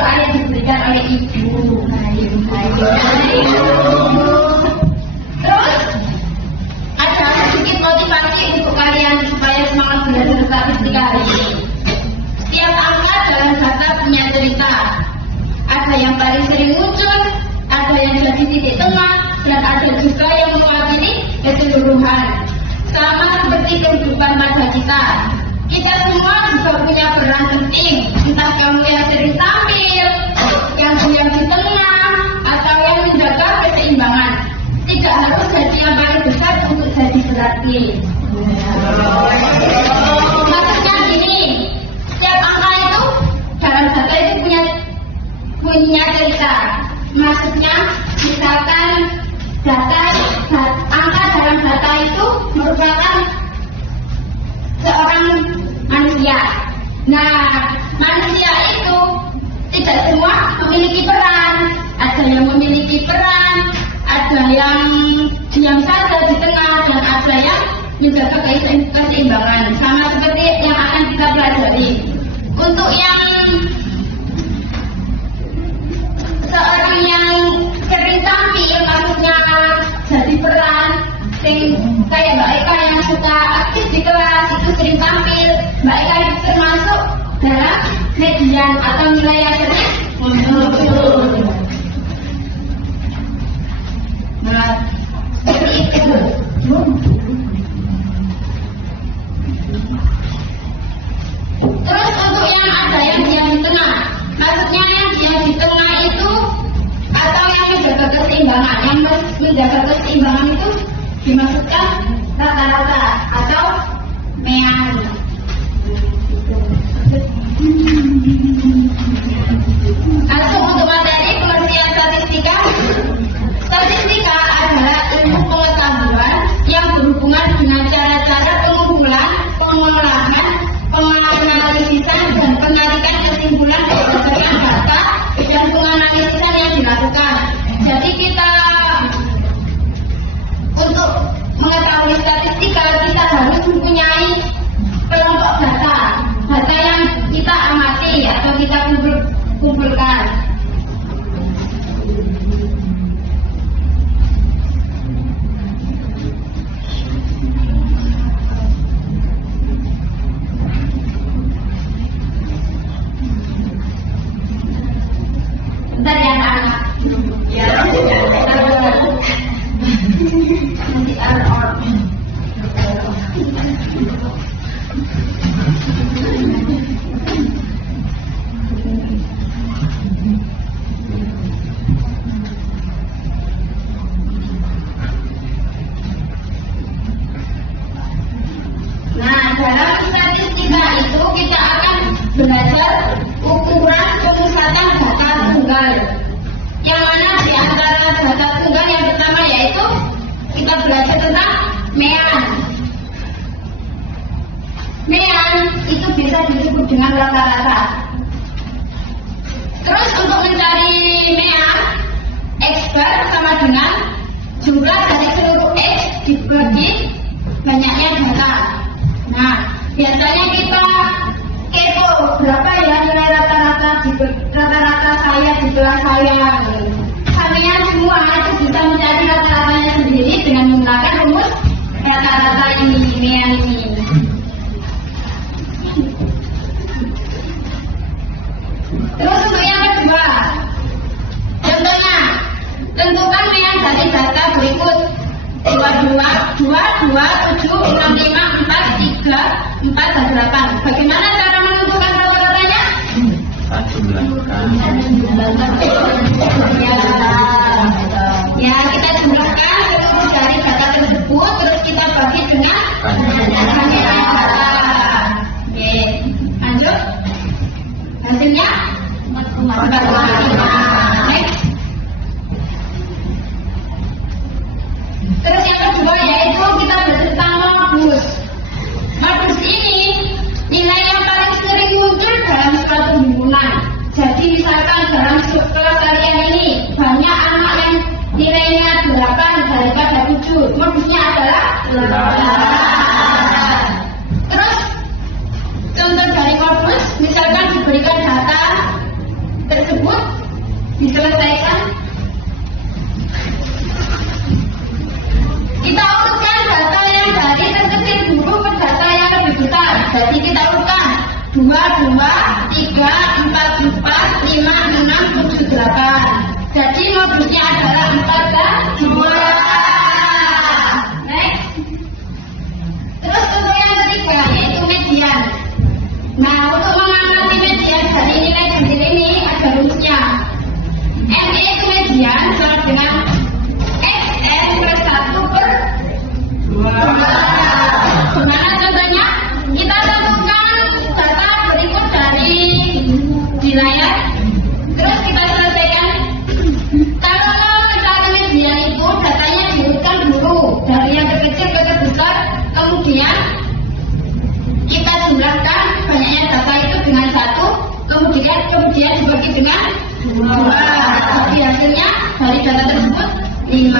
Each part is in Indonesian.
soal yang diberikan oleh ibu. Terus ada sedikit motivasi untuk kalian supaya semangat belajar statistika hari ini. Setiap angka dalam data punya cerita. Ada yang paling sering muncul, ada yang jadi titik tengah, dan ada juga yang mewakili keseluruhan. Sama seperti kehidupan pada kita. Kita semua juga punya peran penting, entah kamu yang sering tampil, yang di tengah, atau yang menjaga keseimbangan. Tidak harus jadi yang paling besar untuk jadi berarti. Maksudnya gini, setiap angka itu dalam data itu punya cerita. Maksudnya, misalkan angka dalam data itu merupakan seorang manusia. Nah, manusia itu tidak semua memiliki peran. Ada yang memiliki peran, ada yang diam saja di tengah, dan ada yang menjaga keseimbangan. Sama seperti yang akan kita pelajari. Untuk yang seorang yang sering tampil, maksudnya jadi peran, kayak Mbak Eka yang suka aktif di kelas, itu sering tampil. Mbak Eka itu termasuk dalam median atau nilai yang sering muncul. Nah, seperti itu. Terus untuk yang ada yang diam di tengah, maksudnya yang diam di tengah itu atau yang menjaga keseimbangan. Yang menjaga keseimbangan itu dimaksudkan rata-rata atau mean. Langsung untuk materi pengertian statistika. Statistika adalah ilmu pengetahuan yang berhubungan dengan cara-cara pengumpulan, pengolahan, penganalisisan, dan penarikan kesimpulan berdasarkan data dan penganalisisan yang dilakukan. Jadi kita untuk mengetahui statistika kita harus mempunyai kelompok data yang kita amati atau kita kumpulkan. Bentar ya anak. Ya. Nah, dalam statistika itu kita akan belajar ukuran pemusatan data tunggal. Yang mana di antara data tunggal yang pertama yaitu kita belajar tentang mean. Mean itu bisa disebut dengan rata-rata. Terus untuk mencari mean, X bar sama dengan jumlah dari seluruh X dibagi banyaknya data. Nah, biasanya kita kepo berapa ya nilai rata-rata saya di kelas saya. Kalian semua itu bisa mencari rata-ratanya sendiri dengan menggunakan rumus rata-rata ini, mean ini. Terus untuk yang kedua, contohnya, tentukan mean dari data berikut 22, 2, 7, 6, 5, 4, 3, 4, dan 8. Bagaimana cara menentukan rata-ratanya? Ya, kita jumlahkan seluruh dari data tersebut, terus kita bagi dengan data. Oke, lanjut. Hasilnya 4,5. Next. Terus yang kedua yaitu kita belajar tentang modus. Modus ini nilai yang paling sering muncul dalam suatu himpunan. Jadi misalkan dalam kelas kalian ini banyak anak yang nilainya 8 daripada 7. Modusnya adalah 8. Terus contoh dari modus, misalkan diberikan data tersebut dari data tersebut 5.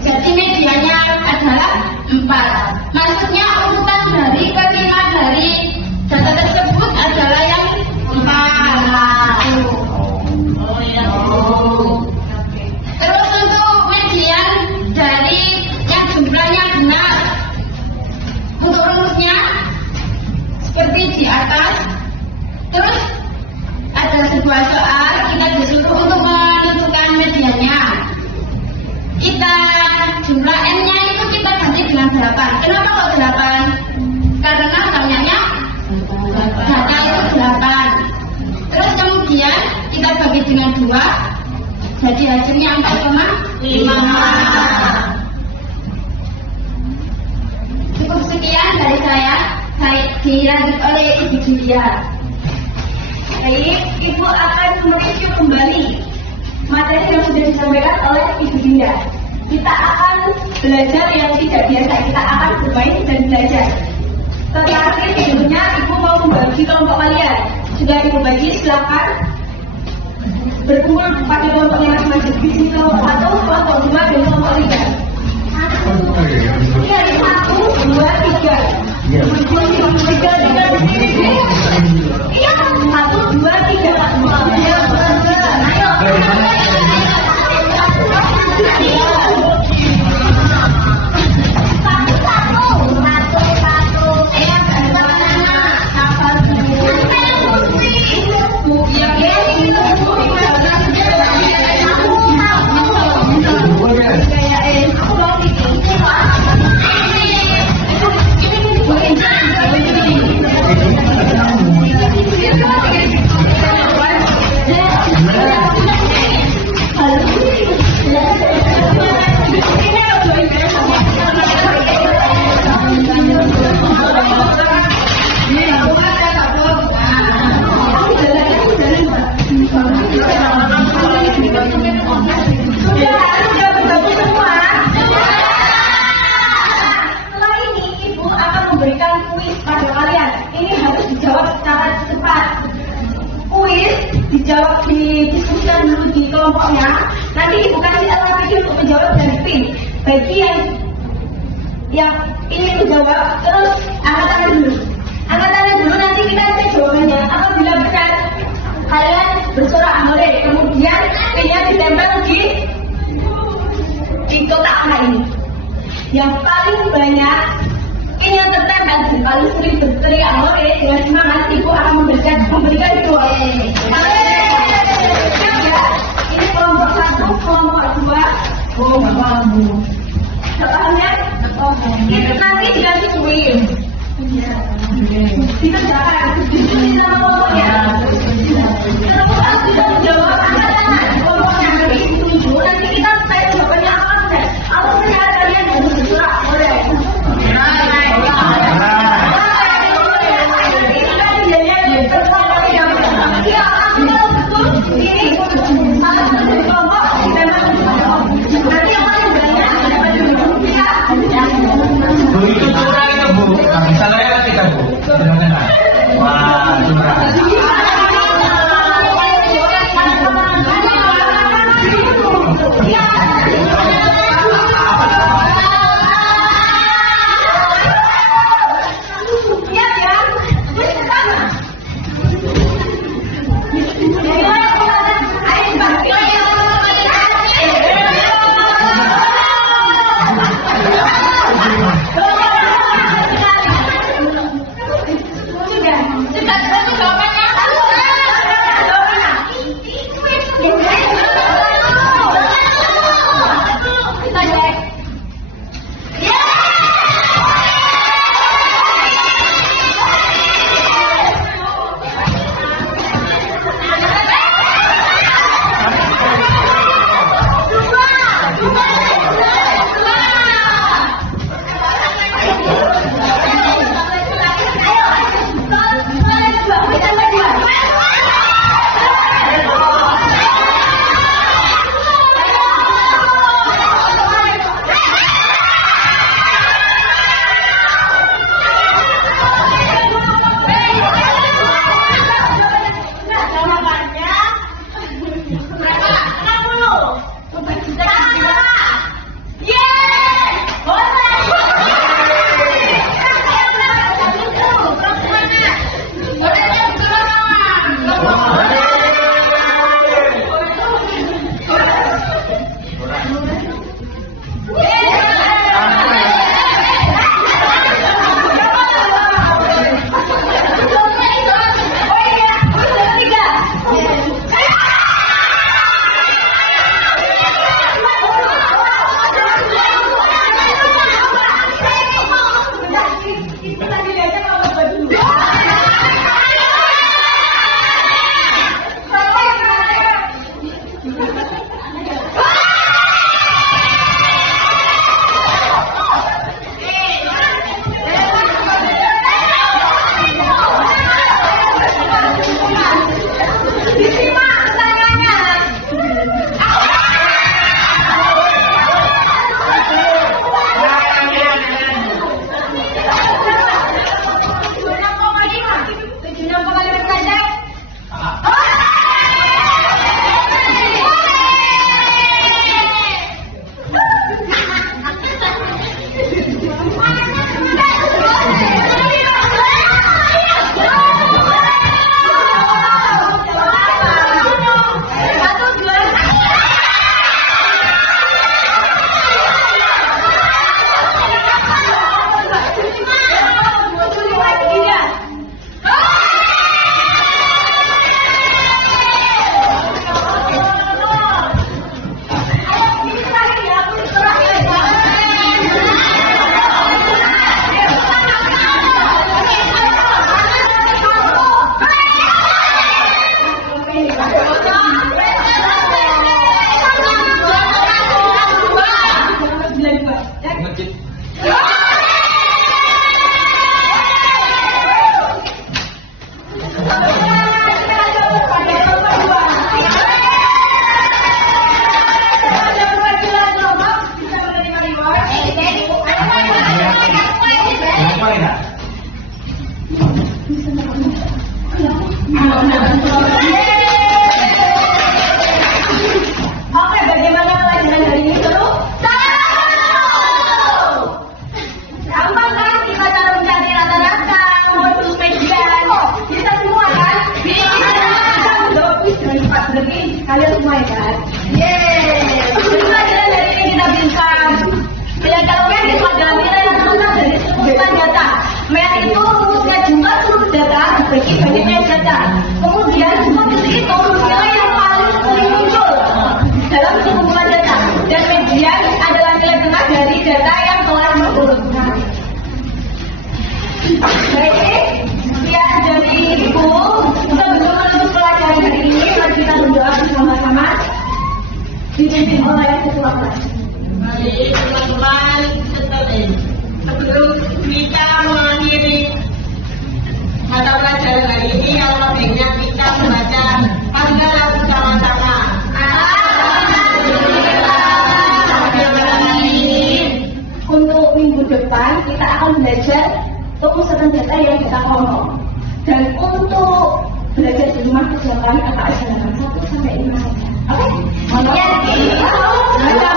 Jadi medianya adalah 4. Maksudnya urutan dari kelima dari data tersebut adalah yang 4. Terus untuk median dari yang jumlahnya benar, untuk rumusnya seperti di atas. Terus ada sebuah soal, kita disuruh untuk menentukan mediannya. Kita jumlah n-nya itu kita ganti dengan 8. Kenapa kok 8? Karena banyaknya data itu 8. Terus kemudian kita bagi dengan 2, jadi hasilnya 4,5. Cukup sekian dari saya dilanjut oleh Ibu Julia. Baik, Ibu akan mereview kembali materi yang sudah disampaikan oleh Ibu Dinda. Kita akan belajar yang tidak biasa, kita akan bermain dan belajar. Terakhir videonya Ibu mau membagi kelompok kalian. Sudah Ibu bagi, silakan berkumpul pada kelompoknya masing-masing. Di sini kelompok 1, kelompok 2, dan kelompok 3. Iya, 1, 2, 3. Iya, 1, 2, 3. Dijawab didiskusikan dulu di kelompoknya. Nanti Ibu kasih alternatif untuk menjawab dari tim. Bagi yang ingin menjawab, terus angkat tangan dulu. Angkat tangan dulu, nanti kita cek jawabannya. Apabila benar, kalian bersorak boleh. Kemudian pinnya ditempel di kotak A ini. Yang paling banyak ini yang tertempel di paling sering berteriak boleh. Dengan semangat Ibu akan memberikan itu. Ini kelompok 1, kelompok 2. Soalnya itu nanti dikasih kuis. Dikerjakan diskusi sama kelompoknya. Kelompok sudah menjawab, angkat tangan. Kelompoknya nanti ditunjuk. Nanti kita tanya jawabannya apa. Apabila kalian harus bersurat boleh. Begitu curang itu Bu, bisa lewat kita Bu. Wah, Oke, bagaimana pelajaran hari ini seru? Gampang kan kita cara mencari rata-rata, modus median. Bisa semua kan? Bisa menjawab kuis dengan cepat berarti kalian semua ya kan? Yeay! Jadi pelajaran hari ini kita bisa menjawabkan di pelajaran kita yang tentang dari sebutan data. Mereka itu rumusnya jumlah seluruh data dibagi banyaknya data. Kemudian semua itu nilai yang paling sering muncul dalam kumpulan data. Dan median adalah nilai tengah dari data yang telah menurut. Baik, sekian dari Ibu. Untuk menutup pelajaran hari ini, mari kita berdoa bersama-sama dipimpin oleh Ketua Kelas. Mari teman-teman sebelum kita mengakhiri mata pelajaran hari ini, yang baiknya kita membaca panggilan bersama-sama. Untuk minggu depan kita akan belajar pemusatan data yang kita ngomong. Dan untuk belajar di rumah kesiapan akan ajarkan 1 sampai 5 saja. Oke? Ya, nomor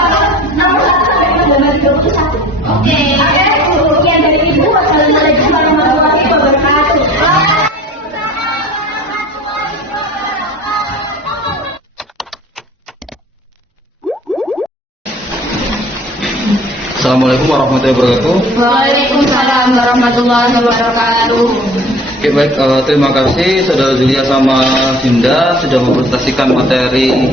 1 sampai nomor 21. Oke. Sekian dari Ibu. Wassalamualaikum warahmatullahi wabarakatuh. Assalamualaikum warahmatullahi wabarakatuh. Waalaikumsalam warahmatullahi wabarakatuh. Oke, baik, terima kasih Saudara Julia sama Dinda sudah mempresentasikan materi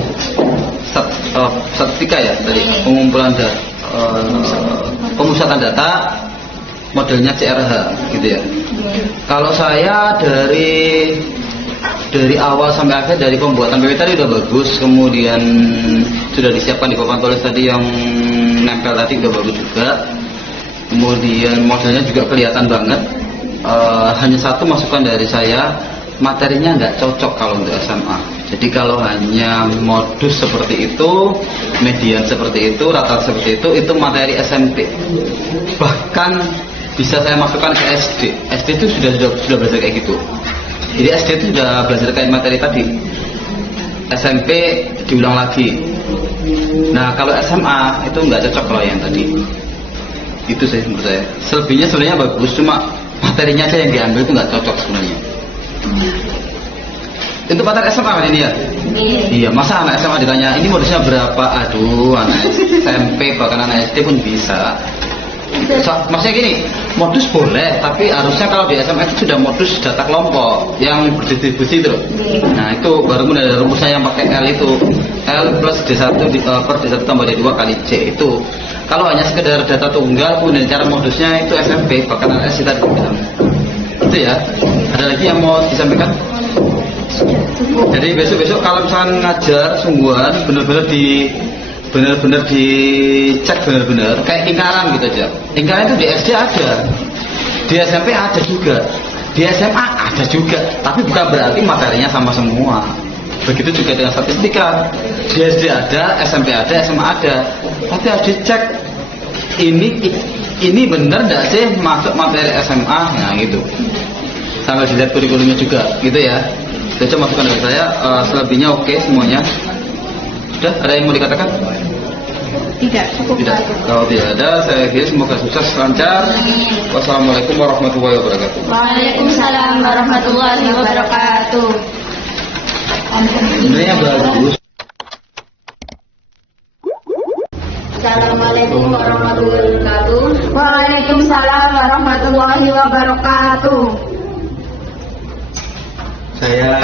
statistika ya, dari pengumpulan data, pemusatan data modelnya CRH gitu ya. Kalau saya dari awal sampai akhir, dari pembuatan PPT tadi udah bagus, kemudian sudah disiapkan di papan tulis tadi yang nempel tadi udah bagus juga, kemudian modelnya juga kelihatan banget. Hanya satu masukan dari saya, materinya nggak cocok kalau untuk SMA. Jadi kalau hanya modus seperti itu, median seperti itu, rata seperti itu materi SMP. Bahkan bisa saya masukkan ke SD. SD itu sudah belajar kayak gitu. Jadi SD itu sudah belajar kayak materi tadi. SMP diulang lagi. Nah kalau SMA itu nggak cocok kalau yang tadi. Itu sih menurut saya. Selebihnya sebenarnya bagus, cuma materinya aja yang diambil itu nggak cocok sebenarnya. Itu materi SMA kan ini ya? Iya, masa anak SMA ditanya ini modusnya berapa? Aduh, anak SMP bahkan anak SD pun bisa. Maksudnya gini, modus boleh, tapi harusnya kalau di SMA itu sudah modus data kelompok yang berdistribusi itu. Nah itu baru mulai ada rumusnya yang pakai L itu, L plus D1 per D1 tambah D2 kali C itu. Kalau hanya sekedar data tunggal pun dan cara modusnya itu SMP, bahkan anak SD tadi bilang. Itu ya. Ada lagi yang mau disampaikan? Jadi besok-besok kalau misalnya ngajar sungguhan benar-benar dicek benar-benar kayak lingkaran gitu aja. Lingkaran itu di SD ada, di SMP ada juga, di SMA ada juga, tapi bukan berarti materinya sama semua. Begitu juga dengan statistika, di SD ada, SMP ada, SMA ada, tapi harus dicek ini benar nggak sih masuk materi SMA, nah gitu. Sambil dilihat kurikulumnya juga, gitu ya. Itu cuma masukan dari saya. Selebihnya oke semuanya. Sudah, ada yang mau dikatakan? Tidak, cukup. Tidak. Kalau tidak ada, saya kira semoga sukses lancar. Wassalamualaikum warahmatullahi wabarakatuh. Waalaikumsalam warahmatullahi wabarakatuh. Sebenarnya bagus. Assalamualaikum warahmatullahi wabarakatuh. Waalaikumsalam warahmatullahi wabarakatuh. Saya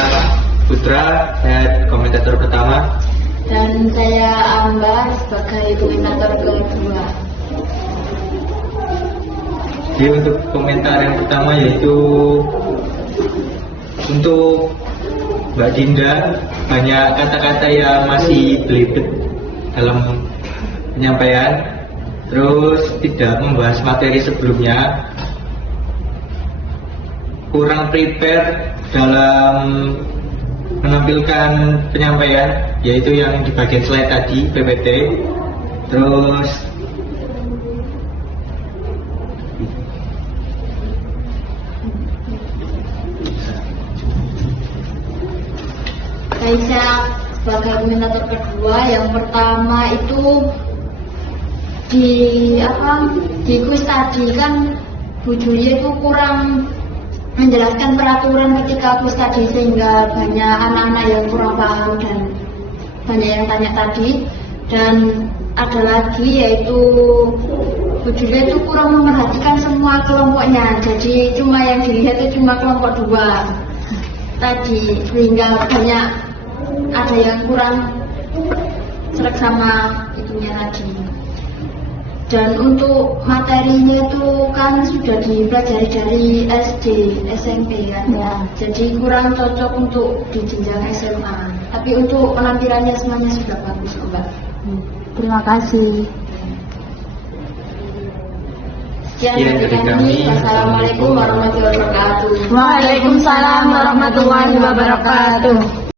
Putra, saya komentator pertama. Dan saya Ambar sebagai koordinator kedua. Jadi untuk komentar yang pertama yaitu untuk Mbak Dinda, banyak kata-kata yang masih belibet dalam penyampaian, terus tidak membahas materi sebelumnya, kurang prepare dalam menampilkan penyampaian, yaitu yang di bagian slide tadi PPT. Terus Baiknya sebagai koordinator kedua, yang pertama itu di kuis tadi kan Bu Julia itu kurang menjelaskan peraturan ketika kuis tadi, sehingga banyak anak-anak yang kurang paham dan banyak yang tanya tadi. Dan ada lagi yaitu Bu Julia itu kurang memerhatikan semua kelompoknya, jadi cuma yang dilihat itu cuma kelompok 2 tadi, sehingga banyak ada yang kurang serak sama itunya tadi. Dan untuk materinya itu kan sudah dipelajari dari SD, SMP kan, jadi kurang cocok untuk di jenjang SMA. Tapi untuk penampilannya semuanya sudah bagus kok, Mbak. Terima kasih. Sekian dari kami. Wassalamualaikum warahmatullahi wabarakatuh. Waalaikumsalam warahmatullahi wabarakatuh.